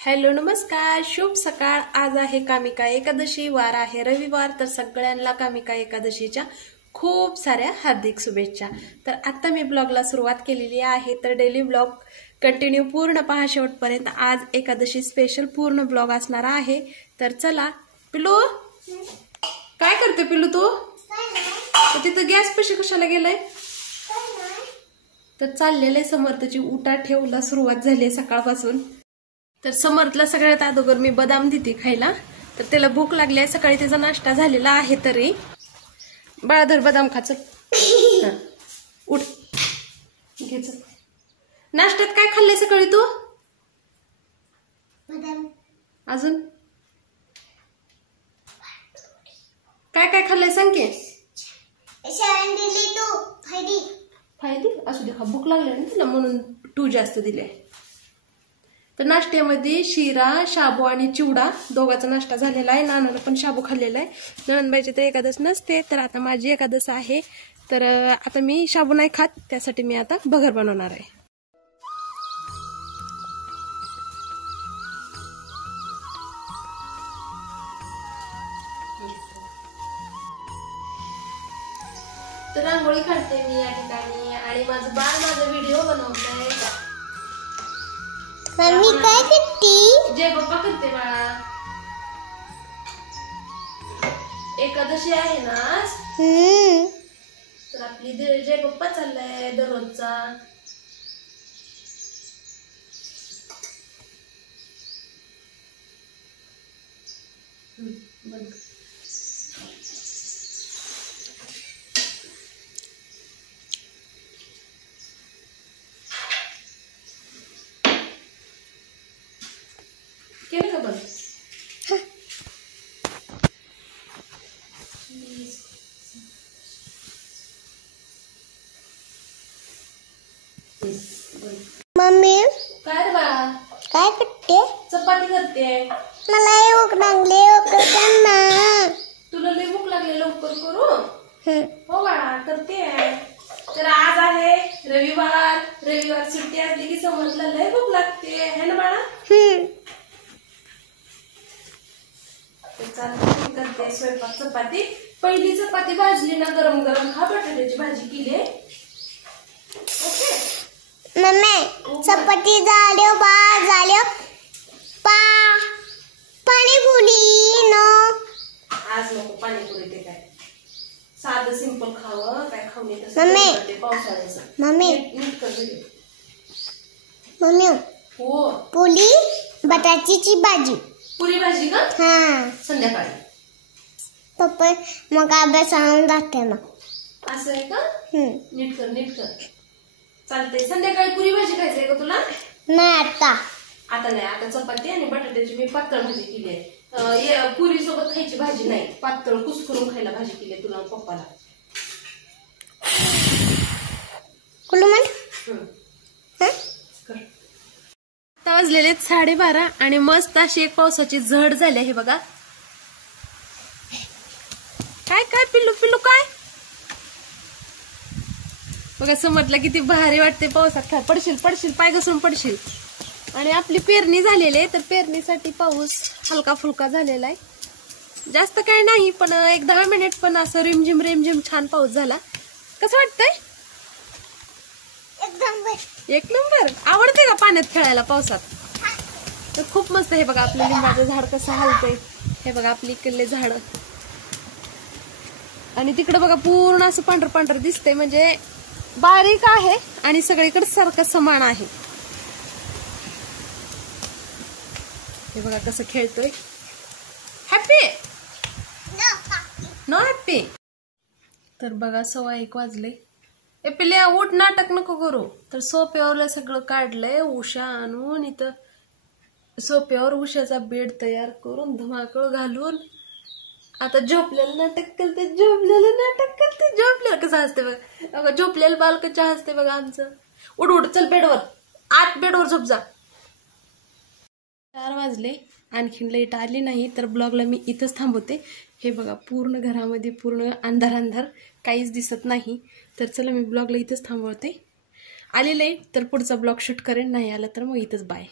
Hello नमस्कार, शुभ सकाळ। आज आहे कामिका एकादशी, वार आहे रविवार। तर सगळ्यांना कामिका एकादशीच्या खूप साऱ्या हार्दिक शुभेच्छा। तर आता मी ब्लॉगला सुरुवात केलेली आहे, तर डेली ब्लॉग कंटिन्यू पूर्ण पहा शेवटपर्यंत। आज एकादशी स्पेशल पूर्ण ब्लॉग असणार आहे। तर चला। पिल्लू काय करते? पिल्लू तू तिथं गॅस पशी कशाला गेलाय? तर चाललेले समर्थची उठा ठेवला सुरुवात झाली सकाळपासून। तर समर्थला सगळ्यात अगोदर मी बदाम देते खायला। तर त्याला भूक लागली आहे, सकाळी त्याचा नाश्ता झालेला आहे। तरी बाळाधर बदाम खाच, उठ घ्यायचं। नाश्त्यात काय खाल्लंय सकाळी तू? बदाम। अजून काय काय खाल्लंय सांग की? फायदी असू दे, भूक लागली ना तुला म्हणून तू जास्त दिले। तर नाश्त्यामध्ये शिरा, शाबू आणि चिवडा दोघांचा नाश्ता झालेला आहे। नानानं पण शाबू खाल्लेला आहे। नणंदबाईची तर एकादश नसते, तर आता माझी एकादश आहे। तर आता मी शाबू नाही खात, त्यासाठी मी आता भगर बनवणार आहे। तर रांगोळी काढते मी या ठिकाणी, आणि माझं बाळ माझा व्हिडिओ बनवतंय। मम्मी काय करते? जय बाप्पा करते बाळा। एकादशी आहे ना आज, तर आपली जय बाप्पा चाललाय दररोजचा। बंद केलं का? बंद मम्मी काय रे बाळा? काय करते? चपाती करते। मला भूक लागली, ना तुला लय भूक लागली, लवकर करू? हो बाळा करते। तर आज आहे रविवार, रविवार सुट्टी असली की समजला लय भूक लागते, है ना बाळा? करते स्वयंपाक। चपाती पहिली चपाती भाजली ना गरम गरम खा, बटाट्याची भाजी केली। ओके मम्मी चपाती झाल्या, भात झाल्या, पाणीपुरी नो आज नको पाणीपुरी, ते काय साधं सिंपल खावं, काय खाऊ येत मम्मी पावसाळ्याचं। मम्मी नीट कर मम्मी हो। पुरी बटाट्याची भाजी, पुरी भाजी का? हा संध्याकाळी पप्पा मग अभ्यास आणून जाते ना। असं आहे का? नीट कर नीट कर, चालतंय। संध्याकाळी पुरी भाजी खायचंय का तुला? नाही आता नाही, आता चपाती आणि बटाट्याची मी पातळ भाजी केली आहे। पुरी सोबत खायची भाजी नाही, पातळ कुस्करून खायला भाजी केली आहे तुला पप्पाला। आता वाजलेले 12:30 आणि मस्त अशी एक पावसाची झड झाली आहे बघा। काय काय पिल्लू पिल्लू काय बघा, समजलं किती भारी वाटते पावसात। पडशील पडशील, पाय घसरून पडशील। आणि आपली पेरणी झालेली आहे, तर पेरणीसाठी पाऊस हलका फुलका झालेला आहे, जास्त काही नाही, पण एक 10 मिनिट पण असं रिमझिम रिमझिम छान पाऊस झाला। कसं वाटतंय? एक नंबर। आवडते का पाण्यात खेळायला पावसात? तर खूप मस्त। हे बघा आपलं लिंबाचं झाड कसं हलतंय, हे बघा आपली इकडले झाड, आणि तिकडे बघा पूर्ण असं पांढर पांढर दिसतंय, म्हणजे बारीक आहे आणि सगळीकडे सारखं समान आहे। हे बघा कसं खेळतोय। Happy no happy. तर बघा 1:15 वाजले। ए पिल्या उठ, नाटक नको करू। तर सोप्यावरला सगळं काढलंय, उषा आणून इथं सोप्यावर उशाचा बेड तयार करून धमाकळ घालून आता झोपलेलं नाटक करते, झोपलेलं नाटक करते। झोपलेलं कसं असते बघा, झोपलेलं बाल कच्चा असते बघा आमचं। उठ उठ चल बेडवर, आत बेडवर झोप जा। 4 वाजले, आणखीन लाईट आली नाही, तर ब्लॉगला मी इथंच थांबवते। हे बघा पूर्ण घरामध्ये पूर्ण अंधार अंधार, काहीच दिसत नाही। तर चला मी ब्लॉगला इथंच थांबवते। आली लाईट तर पुढचा ब्लॉग शूट करेन, नाही आला तर मग इथंच बाय।